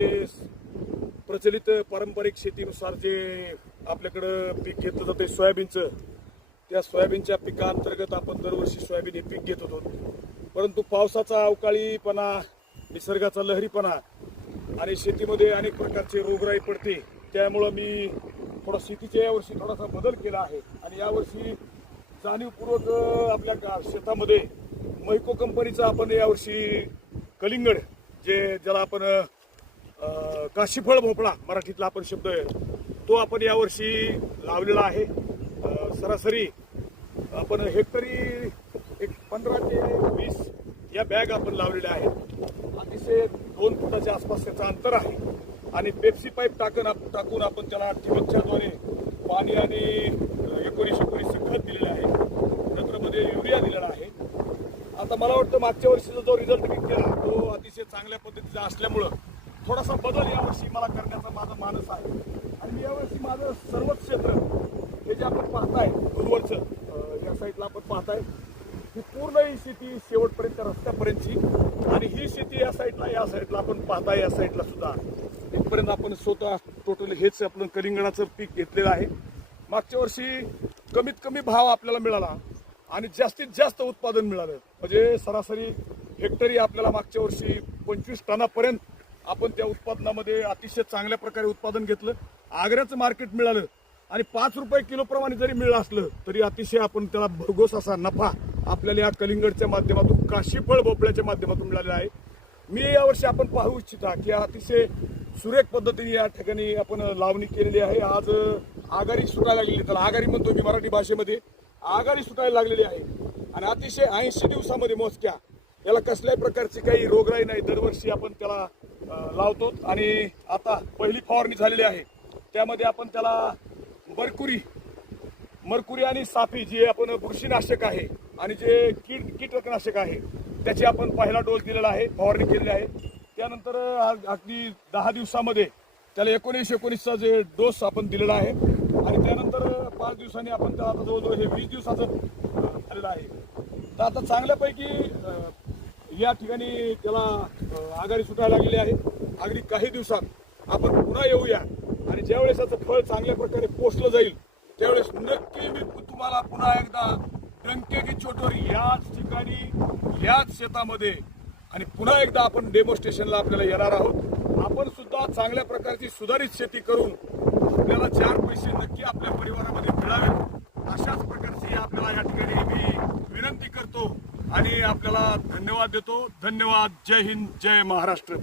प्रचलित पारंपरिक शेतीनुसार जे आपल्याकडं पीक घेतलं जाते सोयाबीनचं, त्या सोयाबीनच्या पिकांतर्गत आपण दरवर्षी सोयाबीन हे पीक घेत होतो. परंतु पावसाचा अवकाळीपणा, निसर्गाचा लहरीपणा आणि शेतीमध्ये अनेक प्रकारचे रोगराई पडते, त्यामुळं मी थोडा शेतीच्या यावर्षी थोडासा बदल केला आहे. आणि यावर्षी जाणीवपूर्वक आपल्या शेतामध्ये मैको कंपनीचा आपण यावर्षी कलिंगड, ज्याला आपण काशीफळ भोपळा मराठीतला आपण शब्द आहे, तो आपण यावर्षी लावलेला आहे. सरासरी आपण हेक्टरी एक 15 ते 20 या बॅग आपण लावलेल्या आहेत. अतिशय 2 फुटाच्या आसपास त्याचं अंतर आहे. आणि पेप्सी पाईप टाकून आपण त्याला ठिबकच्याद्वारे पाणी आणि 19 खत दिलेलं आहे. नंतरमध्ये युरिया दिलेला आहे. आता मला वाटतं मागच्या वर्षीचा जो रिझल्ट मी केला तो अतिशय चांगल्या पद्धतीचा असल्यामुळं थोडासा बदल यावर्षी मला करण्याचा माझा मानस आहे. आणि मी यावर्षी माझं सर्वच क्षेत्र हे जे आपण पाहताय दूरवरचं या साईडला आपण पाहताय, ही पूर्ण ही शेती शेवटपर्यंत रस्त्यापर्यंतची, आणि ही शेती या साईडला आपण पाहताय, या साईडला सुद्धा इथपर्यंत आपण स्वतः टोटल हेच आपलं कलिंगडाचं पीक घेतलेलं आहे. मागच्या वर्षी कमीत कमी भाव आपल्याला मिळाला आणि जास्तीत जास्त उत्पादन मिळालं. म्हणजे सरासरी हेक्टरी आपल्याला मागच्या वर्षी 25 टनापर्यंत आपण त्या उत्पादनामध्ये अतिशय चांगल्या प्रकारे उत्पादन घेतलं. आग्र्याचं मार्केट मिळालं आणि 5 रुपये किलोप्रमाणे जरी मिळलं असलं तरी अतिशय आपण त्याला भरघोस असा नफा आपल्याला या कलिंगडच्या माध्यमातून, काशीफळ भोपळ्याच्या माध्यमातून मिळालेला आहे. मी यावर्षी आपण पाहू इच्छिता की अतिशय सुरेख पद्धतीने या ठिकाणी आपण लावणी केलेली आहे. आज आघाडी सुटायला लागलेली, त्याला आघाडी म्हणतो मी मराठी भाषेमध्ये, आघाडी सुटायला लागलेली आहे. आणि अतिशय 80 दिवसामध्ये मोजक्या याला कसल्याही प्रकारची काही रोगराई नाही. दरवर्षी आपण त्याला लावतो. आणि आता पहिली फवारणी झालेली आहे, त्यामध्ये आपण त्याला मरकुरी आणि साफी, जे आपण बुरशीनाशक आहे आणि जे कीटकनाशक आहे, त्याची आपण पहिला डोस दिलेला आहे, फवारणी केलेली आहे. त्यानंतर अगदी 10 दिवसामध्ये त्याला 19 जे डोस आपण दिलेला आहे. आणि त्यानंतर 5 दिवसांनी आपण त्याला आता जवळजवळ हे 20 दिवसाचं झालेलं आहे. तर आता चांगल्यापैकी या ठिकाणी त्याला आघाडी सुटायला लागलेली आहे. अगदी काही दिवसात आपण पुन्हा येऊया आणि ज्यावेळेस याचं फळ चांगल्या प्रकारे पोचलं जाईल त्यावेळेस नक्की मी तुम्हाला पुन्हा एकदा डंके की चोटोरी याच ठिकाणी, याच शेतामध्ये आणि पुन्हा एकदा आपण डेमॉन्स्ट्रेशनला आपल्याला येणार आहोत. आपण सुद्धा चांगल्या प्रकारची सुधारित शेती करून आपल्याला 4 पैसे नक्की आपल्या परिवारामध्ये मिळावे, अशाच प्रकारची आपल्याला या ठिकाणी मी विनंती करतो आणि आपल्याला धन्यवाद देतो. धन्यवाद. जय हिंद, जय महाराष्ट्र.